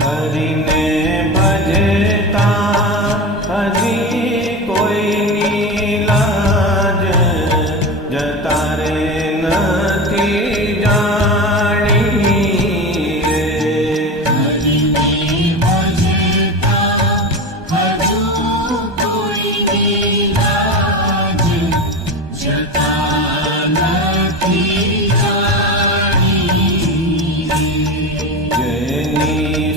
હરિને ભજતા હજી કોઈની લાજ જતા રે નથી જાણી રે. હરિને ભજતા હજુ કોઈની લાજ જતા નથી જાણી. જેની